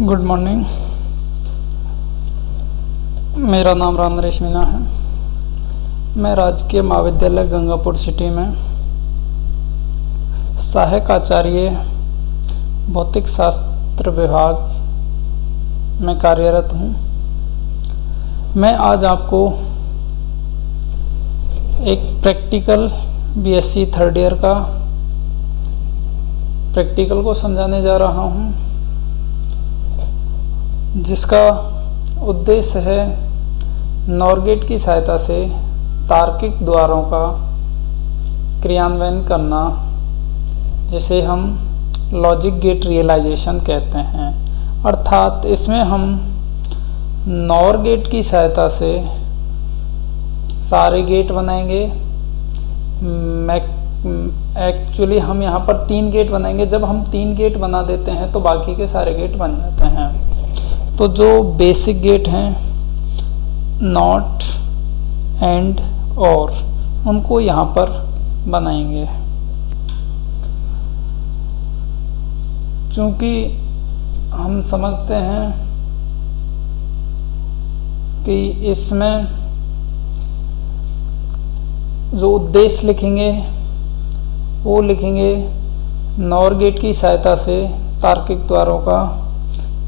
Good morning. मेरा नाम राम नरेश मीना है। मैं राजकीय महाविद्यालय गंगापुर सिटी में सहायक आचार्य भौतिक शास्त्र विभाग में कार्यरत हूँ। मैं आज आपको एक प्रैक्टिकल बीएससी थर्ड ईयर का प्रैक्टिकल को समझाने जा रहा हूँ, जिसका उद्देश्य है नॉर गेट की सहायता से तार्किक द्वारों का क्रियान्वयन करना, जिसे हम लॉजिक गेट रियलाइजेशन कहते हैं। अर्थात इसमें हम नॉर गेट की सहायता से सारे गेट बनाएंगे। एक्चुअली हम यहाँ पर 3 गेट बनाएंगे। जब हम 3 गेट बना देते हैं तो बाकी के सारे गेट बन जाते हैं। तो जो बेसिक गेट हैं नॉट, एंड, और, उनको यहाँ पर बनाएंगे। चूँकि हम समझते हैं कि इसमें जो उद्देश्य लिखेंगे वो लिखेंगे नॉर गेट की सहायता से तार्किक द्वारों का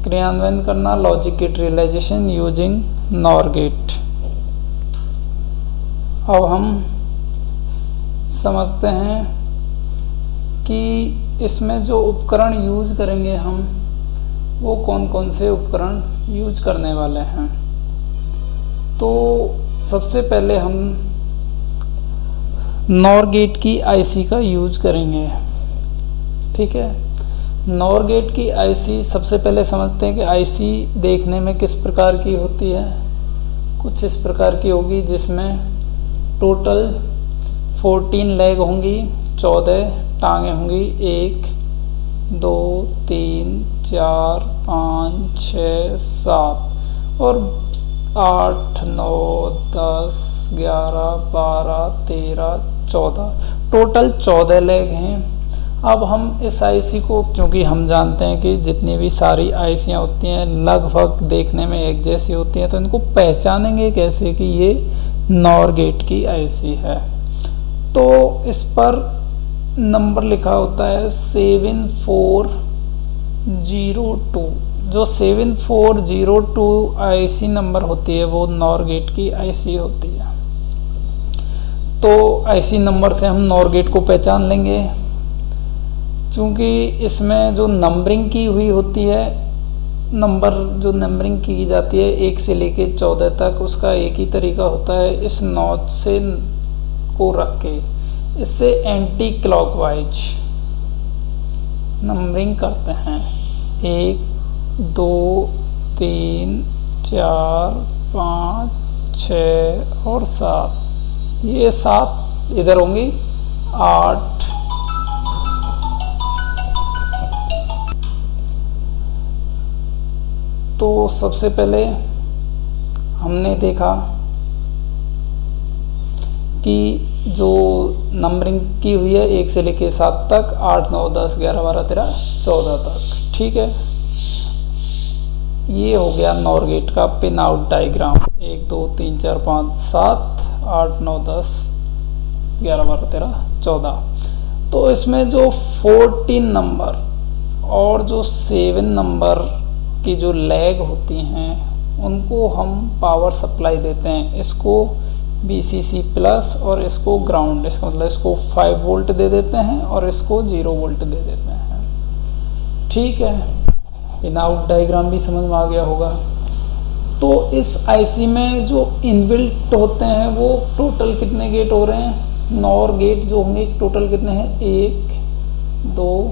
क्रियान्वयन करना, logic gate realization using NOR gate. अब हम समझते हैं कि इसमें जो उपकरण यूज करेंगे हम, वो कौन कौन से उपकरण यूज करने वाले हैं। तो सबसे पहले हम नॉर गेट की आईसी का यूज करेंगे। ठीक है, नॉर गेट की आईसी सबसे पहले समझते हैं कि आईसी देखने में किस प्रकार की होती है। कुछ इस प्रकार की होगी, जिसमें टोटल 14 लेग होंगी, 14 टांगें होंगी, 1 2 3 4 5 6 7 और 8 9 10 11 12 13 14, टोटल 14 लेग हैं। अब हम इस आईसी को, क्योंकि हम जानते हैं कि जितनी भी सारी आईसियाँ होती हैं लगभग देखने में एक जैसी होती हैं, तो इनको पहचानेंगे कैसे कि ये नॉर गेट की आईसी है। तो इस पर नंबर लिखा होता है 7402। जो 7402 आईसी नंबर होती है वो नॉर गेट की आईसी होती है। तो आईसी नंबर से हम नॉर गेट को पहचान लेंगे। चूँकि इसमें जो नंबरिंग की हुई होती है, जो नंबरिंग की जाती है 1 से लेके 14 तक, उसका एक ही तरीका होता है। इस नॉट से को रख के इससे एंटी क्लॉकवाइज नंबरिंग करते हैं। 1 2 3 4 5 6 और 7। ये 7 इधर होंगी, 8 तो सबसे पहले हमने देखा कि जो नंबरिंग की हुई है 1 से लेके 7 तक, 8 9 10 11 12 13 14 तक। ठीक है, ये हो गया नॉर गेट का पिन आउट डायग्राम। 1 2 3 4 5 7 8 9 10 11 12 13 14। तो इसमें जो 14 नंबर और जो 7 नंबर की जो लेग होती हैं उनको हम पावर सप्लाई देते हैं। इसको VCC प्लस और इसको ग्राउंड, इसका मतलब इसको 5 वोल्ट दे देते हैं और इसको 0 वोल्ट दे देते हैं। ठीक है, पिन आउट डायग्राम भी समझ में आ गया होगा। तो इस आईसी में जो इनबिल्ट होते हैं वो टोटल कितने गेट हो रहे हैं, नॉर गेट जो होंगे टोटल कितने हैं, 1 2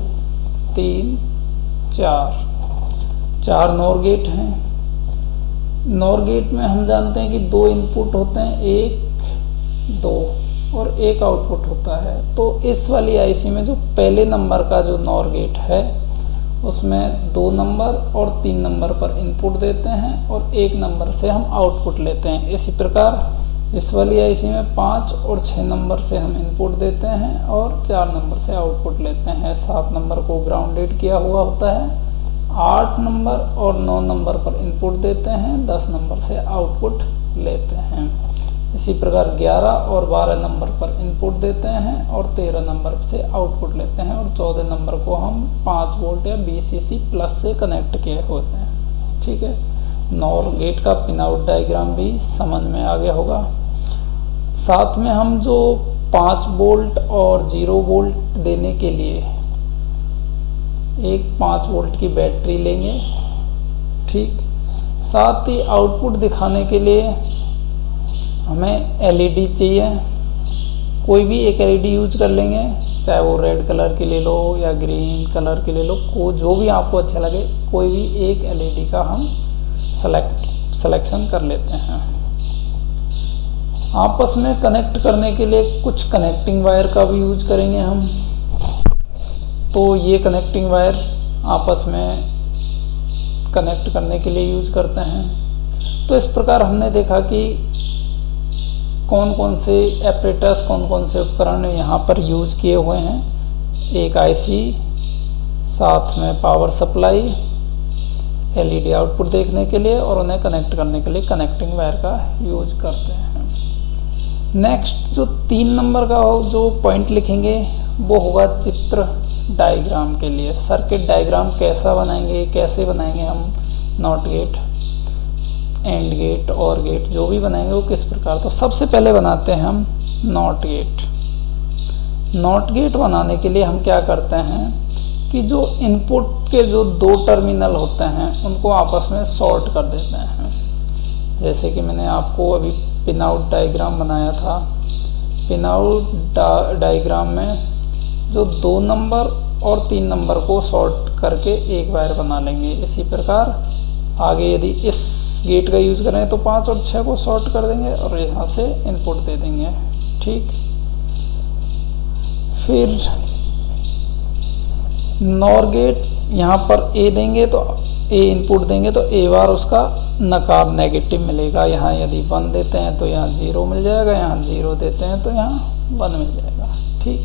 3 4 नॉर गेट हैं। नॉर गेट में हम जानते हैं कि 2 इनपुट होते हैं, 1 2 और 1 आउटपुट होता है। तो इस वाली आईसी में जो पहले नंबर का जो नॉर गेट है उसमें 2 नंबर और 3 नंबर पर इनपुट देते हैं और 1 नंबर से हम आउटपुट लेते हैं। इसी प्रकार इस वाली आईसी में 5 और 6 नंबर से हम इनपुट देते हैं और 4 नंबर से आउटपुट लेते हैं। 7 नंबर को ग्राउंडेड किया हुआ होता है 8 नंबर और 9 नंबर पर इनपुट देते हैं, 10 नंबर से आउटपुट लेते हैं। इसी प्रकार 11 और 12 नंबर पर इनपुट देते हैं और 13 नंबर से आउटपुट लेते हैं, और 14 नंबर को हम 5 वोल्ट या VCC प्लस से कनेक्ट किए होते हैं। ठीक है, नॉर गेट का पिन आउट डायग्राम भी समझ में आ गया होगा। साथ में हम जो 5 वोल्ट और 0 वोल्ट देने के लिए एक 5 वोल्ट की बैटरी लेंगे। ठीक, साथ ही आउटपुट दिखाने के लिए हमें LED चाहिए, कोई भी एक LED यूज कर लेंगे, चाहे वो रेड कलर की ले लो या ग्रीन कलर की ले लो, जो भी आपको अच्छा लगे, कोई भी एक LED का हम सिलेक्शन कर लेते हैं। आपस में कनेक्ट करने के लिए कुछ कनेक्टिंग वायर का भी यूज करेंगे हम। तो ये कनेक्टिंग वायर आपस में कनेक्ट करने के लिए यूज करते हैं। तो इस प्रकार हमने देखा कि कौन कौन से एपरेटस, कौन कौन से उपकरण यहाँ पर यूज किए हुए हैं। एक IC, साथ में पावर सप्लाई, LED आउटपुट देखने के लिए, और उन्हें कनेक्ट करने के लिए कनेक्टिंग वायर का यूज करते हैं। नेक्स्ट जो 3 नंबर का जो पॉइंट लिखेंगे वो होगा चित्र डायग्राम के लिए। सर्किट डायग्राम कैसा बनाएंगे, कैसे बनाएंगे हम not gate, and gate OR gate जो भी बनाएंगे वो किस प्रकार। तो सबसे पहले बनाते हैं हम नॉट गेट। नॉट गेट बनाने के लिए हम क्या करते हैं कि जो इनपुट के जो 2 टर्मिनल होते हैं उनको आपस में शॉर्ट कर देते हैं। जैसे कि मैंने आपको अभी पिन आउट डायग्राम बनाया था। पिन आउट डायग्राम में जो 2 नंबर और 3 नंबर को शॉर्ट करके एक वायर बना लेंगे। इसी प्रकार आगे यदि इस गेट का यूज़ करें तो 5 और 6 को शॉर्ट कर देंगे और यहाँ से इनपुट दे देंगे। ठीक, फिर नॉर गेट यहाँ पर A देंगे तो A इनपुट देंगे तो A बार उसका नकार नेगेटिव मिलेगा। यहाँ यदि 1 देते हैं तो यहाँ 0 मिल जाएगा, यहाँ 0 देते हैं तो यहाँ 1 मिल जाएगा। ठीक,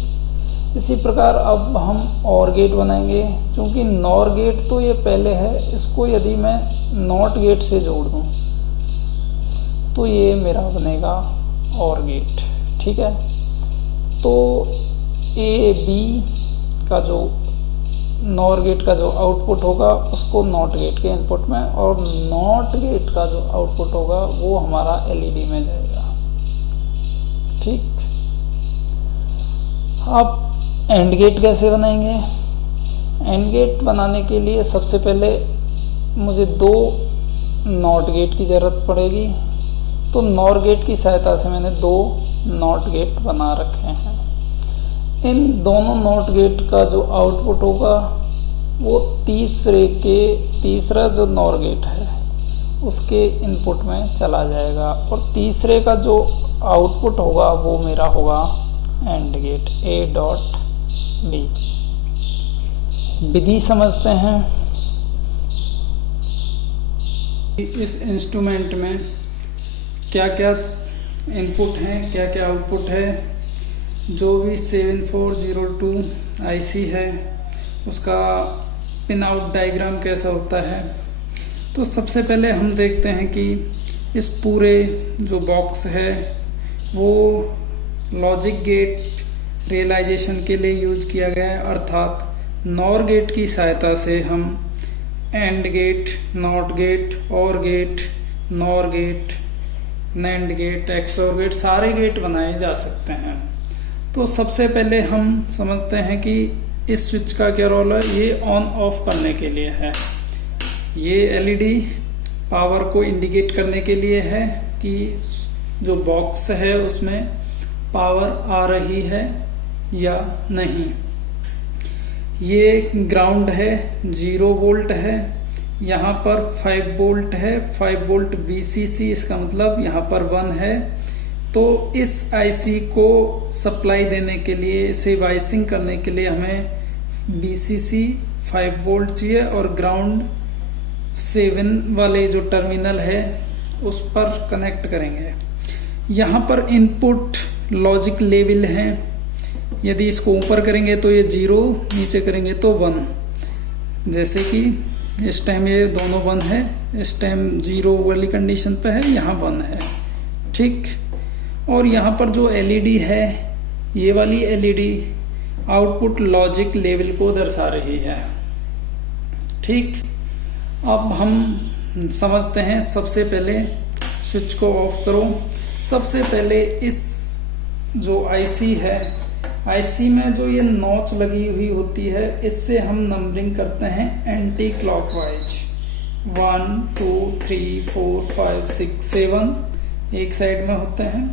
इसी प्रकार अब हम और गेट बनाएंगे। क्योंकि नॉर गेट तो ये पहले है, इसको यदि मैं नॉट गेट से जोड़ दूँ तो ये मेरा बनेगा और गेट। ठीक है, तो AB का जो नॉर गेट का जो आउटपुट होगा उसको नॉट गेट के इनपुट में, और नॉट गेट का जो आउटपुट होगा वो हमारा LED में जाएगा। ठीक, अब एंड गेट कैसे बनाएंगे। एंड गेट बनाने के लिए सबसे पहले मुझे 2 नॉट गेट की ज़रूरत पड़ेगी। तो नॉर गेट की सहायता से मैंने 2 नॉट गेट बना रखे हैं। इन दोनों नॉट गेट का जो आउटपुट होगा वो तीसरा जो नॉर गेट है उसके इनपुट में चला जाएगा, और तीसरे का जो आउटपुट होगा वो मेरा होगा एंड गेट A.B। विधि समझते हैं। इस इंस्ट्रूमेंट में क्या क्या इनपुट हैं, क्या क्या आउटपुट है। जो भी 7402 IC है उसका पिन आउट डायग्राम कैसा होता है। तो सबसे पहले हम देखते हैं कि इस पूरे जो बॉक्स है वो लॉजिक गेट रियलाइजेशन के लिए यूज किया गया है, अर्थात नॉर गेट की सहायता से हम AND gate, NOT gate, OR gate, NOR gate, NAND gate, XOR gate, सारे गेट बनाए जा सकते हैं। तो सबसे पहले हम समझते हैं कि इस स्विच का क्या रोल है। ये ऑन ऑफ करने के लिए है। ये LED पावर को इंडिकेट करने के लिए है कि जो बॉक्स है उसमें पावर आ रही है या नहीं। ये ग्राउंड है, 0 वोल्ट है। यहाँ पर 5 वोल्ट है, 5 वोल्ट VCC, इसका मतलब यहाँ पर 1 है। तो इस IC को सप्लाई देने के लिए, इसे वाइसिंग करने के लिए हमें VCC 5 वोल्ट चाहिए, और ग्राउंड 7 वाले जो टर्मिनल है उस पर कनेक्ट करेंगे। यहाँ पर इनपुट लॉजिक लेवल है। यदि इसको ऊपर करेंगे तो ये 0, नीचे करेंगे तो 1। जैसे कि इस टाइम ये दोनों 1 है, इस टाइम 0 वाली कंडीशन पे है, यहाँ 1 है। ठीक, और यहाँ पर जो एलईडी है, ये वाली एलईडी आउटपुट लॉजिक लेवल को दर्शा रही है। ठीक, अब हम समझते हैं। सबसे पहले स्विच को ऑफ करो। सबसे पहले इस जो आईसी है, आईसी में जो ये नॉच लगी हुई होती है, इससे हम नंबरिंग करते हैं एंटी क्लॉकवाइज। 1 2 3 4 5 6 7 एक साइड में होते हैं,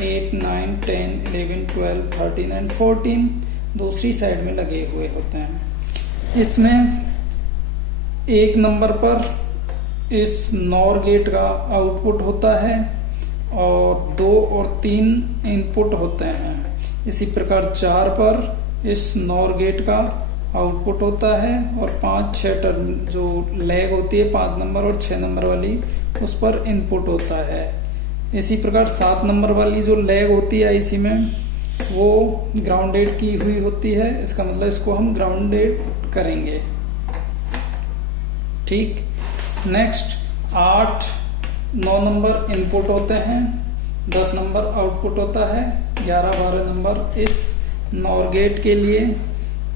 8 9 10 11 12 13 एंड 14 दूसरी साइड में लगे हुए होते हैं। इसमें 1 नंबर पर इस नॉर गेट का आउटपुट होता है और 2 और 3 इनपुट होते हैं। इसी प्रकार 4 पर इस नॉर गेट का आउटपुट होता है और 5 6 टर्म जो लैग होती है 5 नंबर और 6 नंबर वाली, उस पर इनपुट होता है। इसी प्रकार 7 नंबर वाली जो लैग होती है आईसी में, वो ग्राउंडेड की हुई होती है। इसका मतलब इसको हम ग्राउंडेड करेंगे। ठीक, नेक्स्ट 8 9 नंबर इनपुट होते हैं, 10 नंबर आउटपुट होता है, 11 12 नंबर इस नॉर गेट के लिए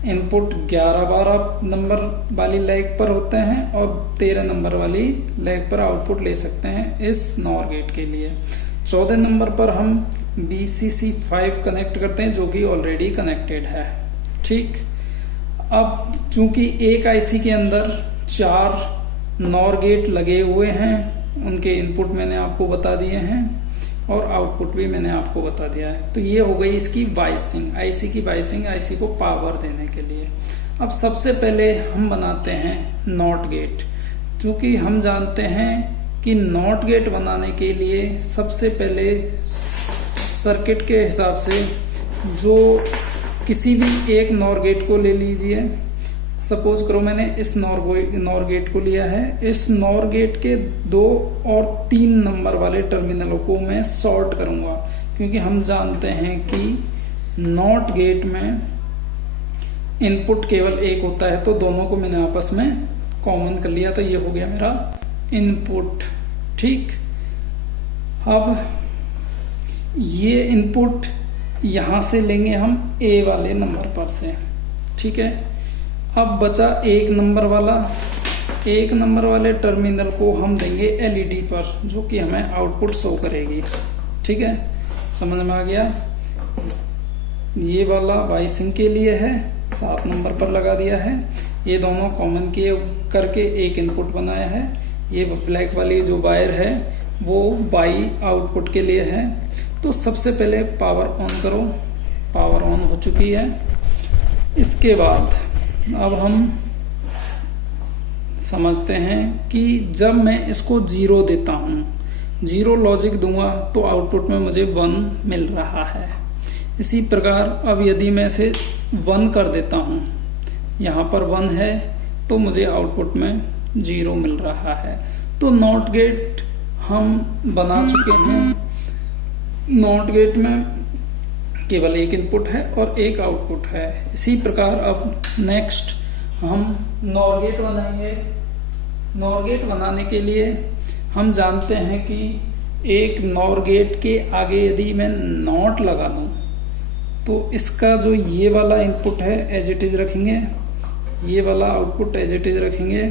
इनपुट 11 12 नंबर वाली लैग पर होते हैं और 13 नंबर वाली लैग पर आउटपुट ले सकते हैं इस नॉर गेट के लिए। 14 नंबर पर हम BCC5 कनेक्ट करते हैं, जो कि ऑलरेडी कनेक्टेड है। ठीक, अब चूंकि एक आईसी के अंदर 4 नॉर गेट लगे हुए हैं, उनके इनपुट मैंने आपको बता दिए हैं और आउटपुट भी मैंने आपको बता दिया है। तो ये हो गई इसकी वाइसिंग, आईसी की वाइसिंग, आईसी को पावर देने के लिए। अब सबसे पहले हम बनाते हैं नॉट गेट। चूंकि हम जानते हैं कि नॉट गेट बनाने के लिए सबसे पहले सर्किट के हिसाब से जो किसी भी एक नॉर गेट को ले लीजिए। सपोज करो मैंने इस नॉर गेट को लिया है, इस नॉर गेट के 2 और 3 नंबर वाले टर्मिनलों को मैं शॉर्ट करूंगा, क्योंकि हम जानते हैं कि नॉट गेट में इनपुट केवल एक होता है, तो दोनों को मैंने आपस में कॉमन कर लिया, तो ये हो गया मेरा इनपुट। ठीक, अब ये इनपुट यहां से लेंगे हम ए वाले नंबर पर से। ठीक है, अब बचा 1 नंबर वाला, 1 नंबर वाले टर्मिनल को हम देंगे एलईडी पर, जो कि हमें आउटपुट शो करेगी। ठीक है, समझ में आ गया। ये वाला वाइसिंग के लिए है, 7 नंबर पर लगा दिया है। ये दोनों कॉमन किए करके एक इनपुट बनाया है। ये ब्लैक वाली जो वायर है वो बाई आउटपुट के लिए है। तो सबसे पहले पावर ऑन करो। पावर ऑन हो चुकी है। इसके बाद अब हम समझते हैं कि जब मैं इसको 0 देता हूँ, 0 लॉजिक दूंगा तो आउटपुट में मुझे 1 मिल रहा है। इसी प्रकार अब यदि मैं इसे 1 कर देता हूँ, यहाँ पर 1 है तो मुझे आउटपुट में 0 मिल रहा है। तो नॉट गेट हम बना चुके हैं। नॉट गेट में केवल एक इनपुट है और एक आउटपुट है। इसी प्रकार अब नेक्स्ट हम नॉर गेट बनाएंगे। नॉर गेट बनाने के लिए हम जानते हैं कि एक नॉर गेट के आगे यदि मैं नॉट लगा दूं तो इसका जो ये वाला इनपुट है एज इट इज रखेंगे, ये वाला आउटपुट एज इट इज रखेंगे।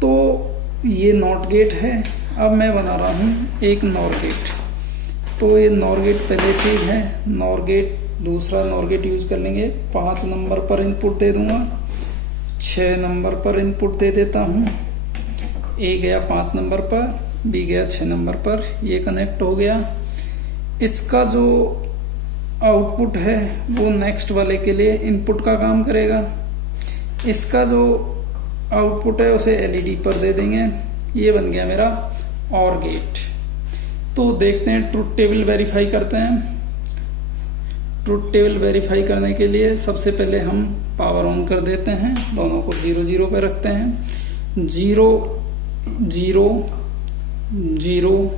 तो ये नॉट गेट है। अब मैं बना रहा हूँ एक नॉर गेट। तो ये नॉर गेट पहले से ही है। नॉर गेट, दूसरा नॉर गेट यूज कर लेंगे। 5 नंबर पर इनपुट दे दूंगा, 6 नंबर पर इनपुट दे देता हूँ। ए गया 5 नंबर पर, बी गया 6 नंबर पर। ये कनेक्ट हो गया। इसका जो आउटपुट है वो नेक्स्ट वाले के लिए इनपुट का काम करेगा। इसका जो आउटपुट है उसे एलईडी पर दे देंगे। ये बन गया मेरा और गेट। तो देखते हैं, ट्रुथ टेबल वेरीफाई करते हैं। ट्रुथ टेबल वेरीफाई करने के लिए सबसे पहले हम पावर ऑन कर देते हैं, दोनों को 0 0 पे रखते हैं। 0 0 0,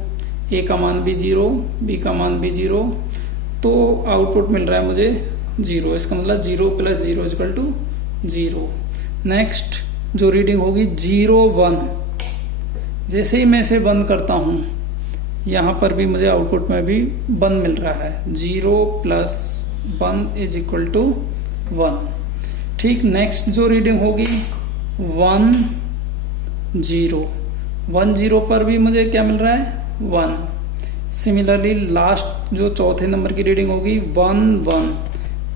ए का मान भी 0, बी का मान भी 0, तो आउटपुट मिल रहा है मुझे 0। इसका मतलब 0 + 0 = 0। नेक्स्ट जो रीडिंग होगी 0 1, जैसे ही मैं इसे बंद करता हूँ यहाँ पर भी मुझे आउटपुट में भी 1 मिल रहा है। 0 + 1 = 1। ठीक, नेक्स्ट जो रीडिंग होगी 1 0, 1 0 पर भी मुझे क्या मिल रहा है 1। सिमिलरली लास्ट जो चौथे नंबर की रीडिंग होगी 1 1,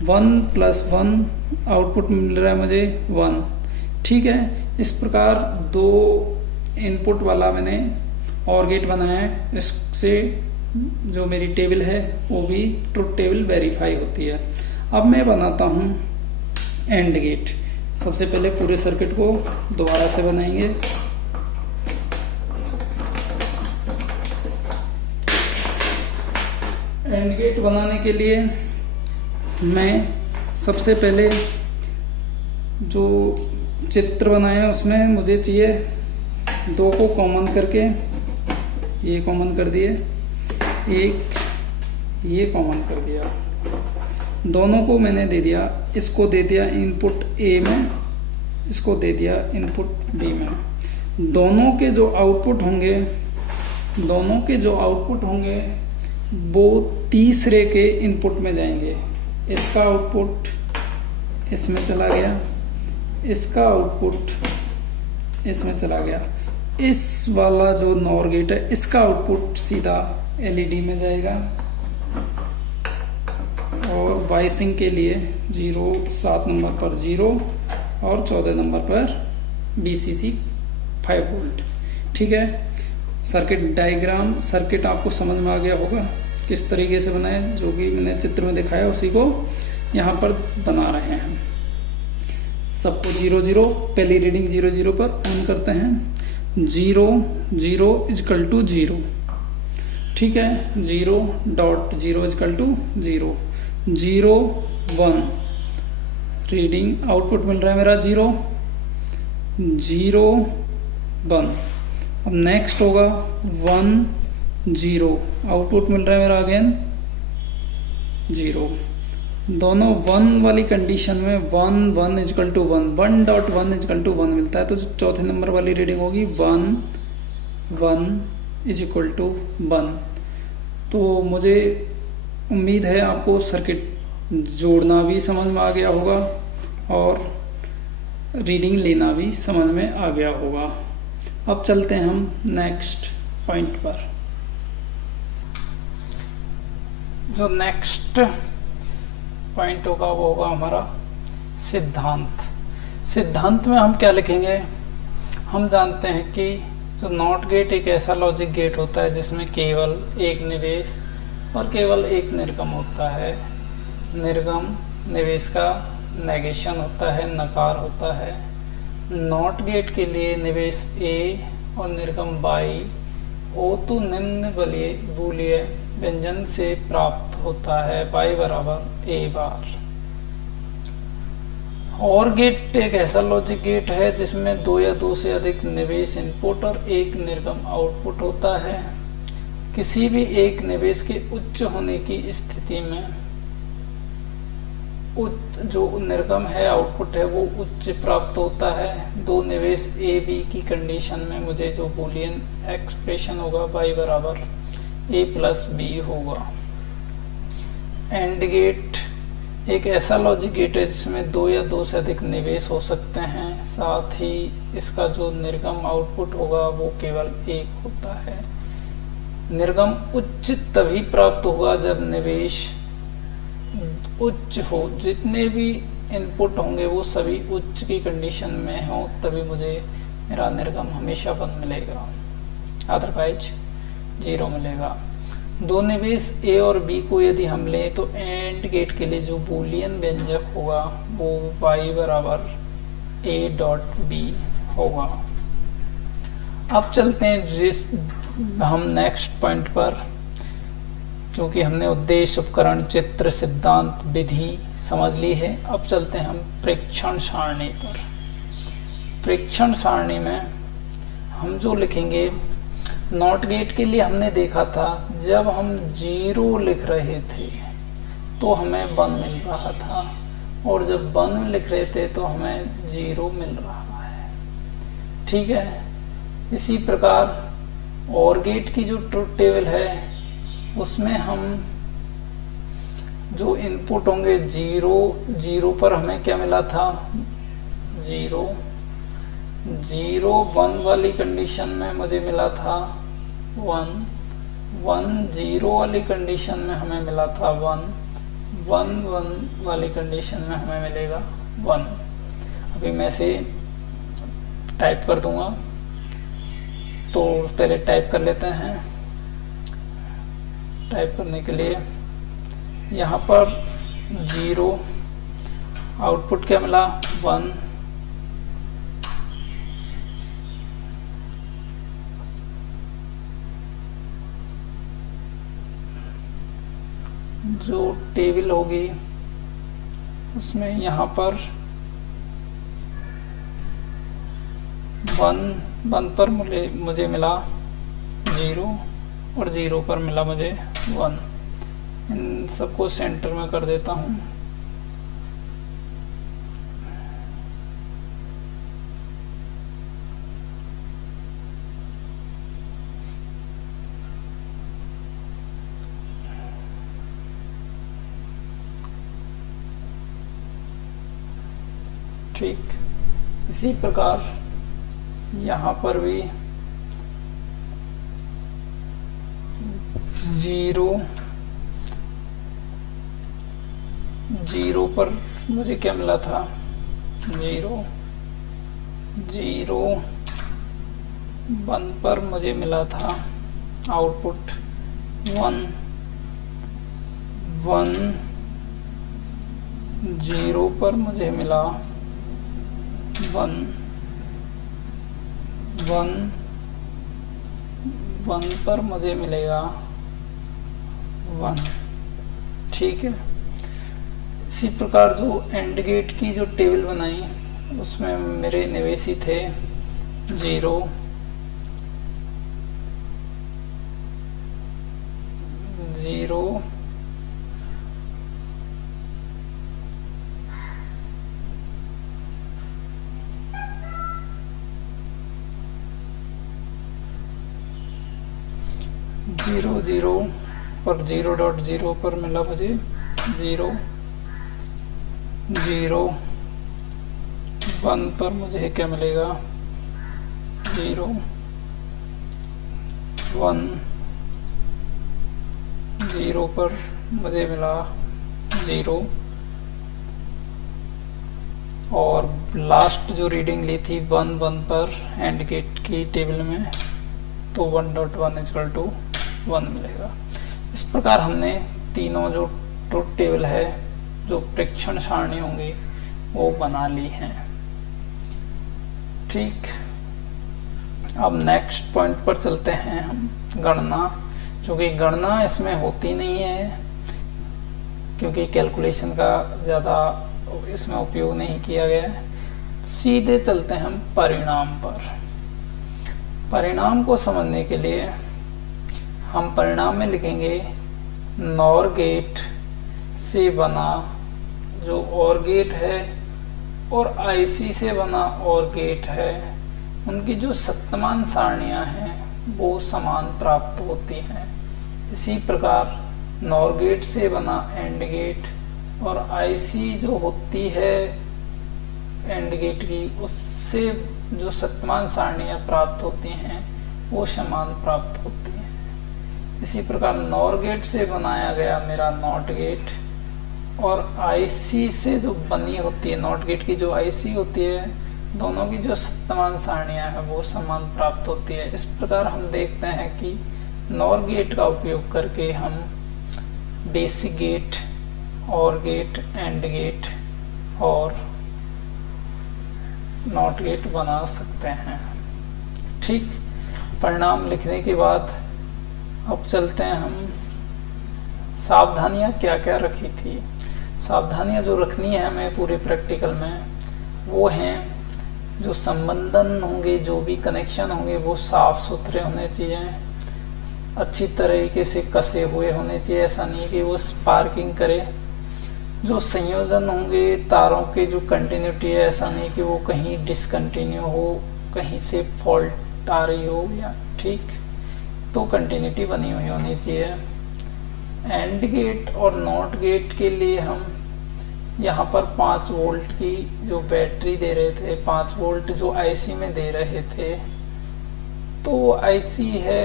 1 + 1 आउटपुट मिल रहा है मुझे 1। ठीक है, इस प्रकार 2 इनपुट वाला मैंने OR गेट बनाया है। इससे जो मेरी टेबल है वो भी ट्रुथ टेबल वेरीफाई होती है। अब मैं बनाता हूँ एंड गेट। सबसे पहले पूरे सर्किट को दोबारा से बनाएंगे। एंड गेट बनाने के लिए मैं सबसे पहले जो चित्र बनाया उसमें मुझे चाहिए 2 को कॉमन करके, ये कॉमन कर दिए, एक ये कॉमन कर दिया, दोनों को मैंने दे दिया, इसको दे दिया इनपुट A में, इसको दे दिया इनपुट B में। दोनों के जो आउटपुट होंगे वो तीसरे के इनपुट में जाएंगे। इसका आउटपुट इसमें चला गया, इसका आउटपुट इसमें चला गया। इस वाला जो नॉर गेट है इसका आउटपुट सीधा LED में जाएगा और वाइसिंग के लिए 7 नंबर पर 0 और 14 नंबर पर VCC 5 वोल्ट। ठीक है, सर्किट डायग्राम, सर्किट आपको समझ में आ गया होगा किस तरीके से बनाए, जो कि मैंने चित्र में दिखाया उसी को यहाँ पर बना रहे हैं। सबको 0 0, पहली रीडिंग 0 0 पर ऑन करते हैं। 0 0 = 0। ठीक है, 0.0 = 0, 0 1 रीडिंग आउटपुट मिल रहा है मेरा 0 0 1। अब नेक्स्ट होगा 1 0, आउटपुट मिल रहा है मेरा अगेन 0। दोनों 1 वाली कंडीशन में 1 1 = 1, 1.1 = 1 मिलता है। तो जो चौथे नंबर वाली रीडिंग होगी 1 1 = 1। तो मुझे उम्मीद है आपको सर्किट जोड़ना भी समझ में आ गया होगा और रीडिंग लेना भी समझ में आ गया होगा। अब चलते हैं हम नेक्स्ट पॉइंट पर। जो नेक्स्ट पॉइंट होगा वो होगा हमारा सिद्धांत। सिद्धांत में हम क्या लिखेंगे? हम जानते हैं कि जो नॉट गेट एक ऐसा लॉजिक गेट होता है जिसमें केवल एक निवेश और केवल एक निर्गम होता है। निर्गम निवेश का नेगेशन होता है, नकार होता है। नॉट गेट के लिए निवेश A और निर्गम Y O2 निम्न बूलिय व्यंजन से प्राप्त होता है, Y = A बार। और गेट एक ऐसा लॉजिक गेट है जिसमें 2 या 2 से अधिक निवेश इनपुट और एक निर्गम आउटपुट होता है। किसी भी एक निवेश के उच्च होने की स्थिति में जो निर्गम है, आउटपुट है, वो उच्च प्राप्त होता है। 2 निवेश A B की कंडीशन में मुझे जो बूलियन एक्सप्रेशन होगा Y = A + B होगा। एंड गेट एक ऐसा लॉजिक गेट है जिसमें 2 या 2 से अधिक निवेश हो सकते हैं, साथ ही इसका जो निर्गम आउटपुट होगा वो केवल 1 होता है। निर्गम उच्च तभी प्राप्त होगा जब निवेश उच्च हो। जितने भी इनपुट होंगे वो सभी उच्च की कंडीशन में हो, तभी मुझे मेरा निर्गम हमेशा 1 मिलेगा, अदरवाइज 0 मिलेगा। 2 निवेश A और B को यदि हम लें तो एंड गेट के लिए जो बूलियन व्यंजक होगा वो Y = A.B होगा। अब चलते हैं हम नेक्स्ट पॉइंट पर, क्योंकि हमने उद्देश्य, उपकरण, चित्र, सिद्धांत, विधि समझ ली है। अब चलते हैं हम प्रेक्षण सारणी पर। प्रेक्षण सारणी में हम जो लिखेंगे, नॉट गेट के लिए हमने देखा था जब हम 0 लिख रहे थे तो हमें 1 मिल रहा था और जब 1 लिख रहे थे तो हमें 0 मिल रहा है। ठीक है। इसी प्रकार और गेट की जो ट्रुथ टेबल है उसमें हम जो इनपुट होंगे 0 पर हमें क्या मिला था, 0 0 1 वाली कंडीशन में मुझे मिला था 1 1 0 वाली कंडीशन में हमें मिला था 1 1 1 वाली कंडीशन में हमें मिलेगा 1। अभी मैं इसे टाइप कर दूंगा, तो पहले टाइप कर लेते हैं। टाइप करने के लिए यहाँ पर 0, आउटपुट क्या मिला 1, जो टेबल होगी उसमें यहाँ पर 1 पर मुझे मिला 0 और 0 पर मिला मुझे 1। इन सबको सेंटर में कर देता हूँ। ठीक, इसी प्रकार यहाँ पर भी 0 पर मुझे क्या मिला था 0 0 1 पर मुझे मिला था आउटपुट 1 1 0 पर मुझे मिला 1 1 1 पर मुझे मिलेगा 1। ठीक है। इसी प्रकार जो एंड गेट की जो टेबल बनाई उसमें मेरे निवेशी थे 0 0 0 0 पर 0.0 पर मिला मुझे 0 0 1 पर मुझे क्या मिलेगा 0 1 0 पर मुझे मिला 0 और लास्ट जो रीडिंग ली थी 1 1 पर एंड गेट की टेबल में, तो 1.1 इक्वल टू 1 मिलेगा। इस प्रकार हमने तीनों जो ट्रुथ टेबल है, जो परीक्षण सारणी होंगी, वो बना ली हैं। ठीक, अब नेक्स्ट पॉइंट पर चलते हैं हम, गणना। क्योंकि गणना इसमें होती नहीं है, क्योंकि कैलकुलेशन का ज़्यादा इसमें उपयोग नहीं किया गया है। सीधे चलते हैं हम परिणाम पर। परिणाम को समझने के लिए हम परिणाम में लिखेंगे नॉर गेट से बना जो और गेट है और आईसी से बना और गेट है, उनकी जो सप्तमान सारणियाँ हैं वो समान प्राप्त होती हैं। इसी प्रकार नॉर गेट से बना एंड गेट और आईसी जो होती है एंड गेट की, उससे जो सप्तमान सारणियाँ प्राप्त होती हैं वो समान प्राप्त होती हैं। इसी प्रकार नॉर गेट से बनाया गया मेरा नॉट गेट और आईसी से जो बनी होती है नॉट गेट की जो आईसी होती है, दोनों की जो सप्तमान सारणियाँ हैं वो समान प्राप्त होती है। इस प्रकार हम देखते हैं कि नॉर गेट का उपयोग करके हम basic gate, OR gate, and gate और नॉट गेट बना सकते हैं। ठीक, परिणाम लिखने के बाद अब चलते हैं हम, सावधानियां क्या क्या रखी थी। सावधानियां जो रखनी है हमें पूरे प्रैक्टिकल में, वो हैं जो संबंधन होंगे, जो भी कनेक्शन होंगे वो साफ सुथरे होने चाहिए, अच्छी तरीके से कसे हुए होने चाहिए, ऐसा नहीं कि वो स्पार्किंग करे। जो संयोजन होंगे तारों के जो कंटिन्यूटी है, ऐसा नहीं कि वो कहीं डिसकंटिन्यू हो, कहीं से फॉल्ट आ रही हो या ठीक, तो कंटिन्यूटी बनी हुई होनी चाहिए। एंड गेट और नॉट गेट के लिए हम यहाँ पर 5 वोल्ट की जो बैटरी दे रहे थे, 5 वोल्ट जो आईसी में दे रहे थे, तो आईसी है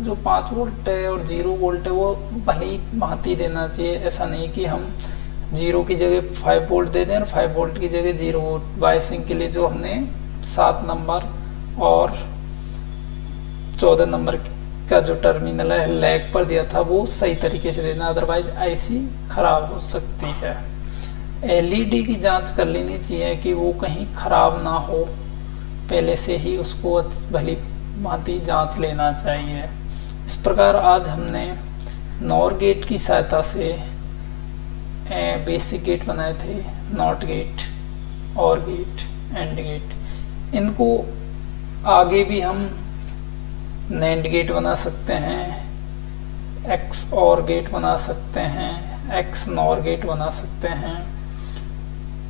जो 5 वोल्ट है और 0 वोल्ट है वो भली भांति देना चाहिए। ऐसा नहीं कि हम 0 की जगह 5 वोल्ट दे दें और 5 वोल्ट की जगह 0 वोल्ट। बायसिंग के लिए जो हमने 7 नंबर और 14 नंबर का जो टर्मिनल है लैग पर दिया था वो सही तरीके से देना, अदरवाइज आईसी खराब हो सकती है। एलईडी की जांच कर लेनी चाहिए कि वो कहीं खराब ना हो, पहले से ही उसको भली भांति जांच लेना चाहिए। इस प्रकार आज हमने नॉर गेट की सहायता से बेसिक गेट बनाए थे, not gate, OR gate, and gate. इनको आगे भी हम नैंड गेट बना सकते हैं, एक्स और गेट बना सकते हैं, एक्स नॉर गेट बना सकते हैं।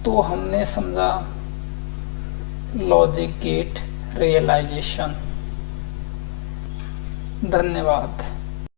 तो हमने समझा लॉजिक गेट रियलाइजेशन। धन्यवाद।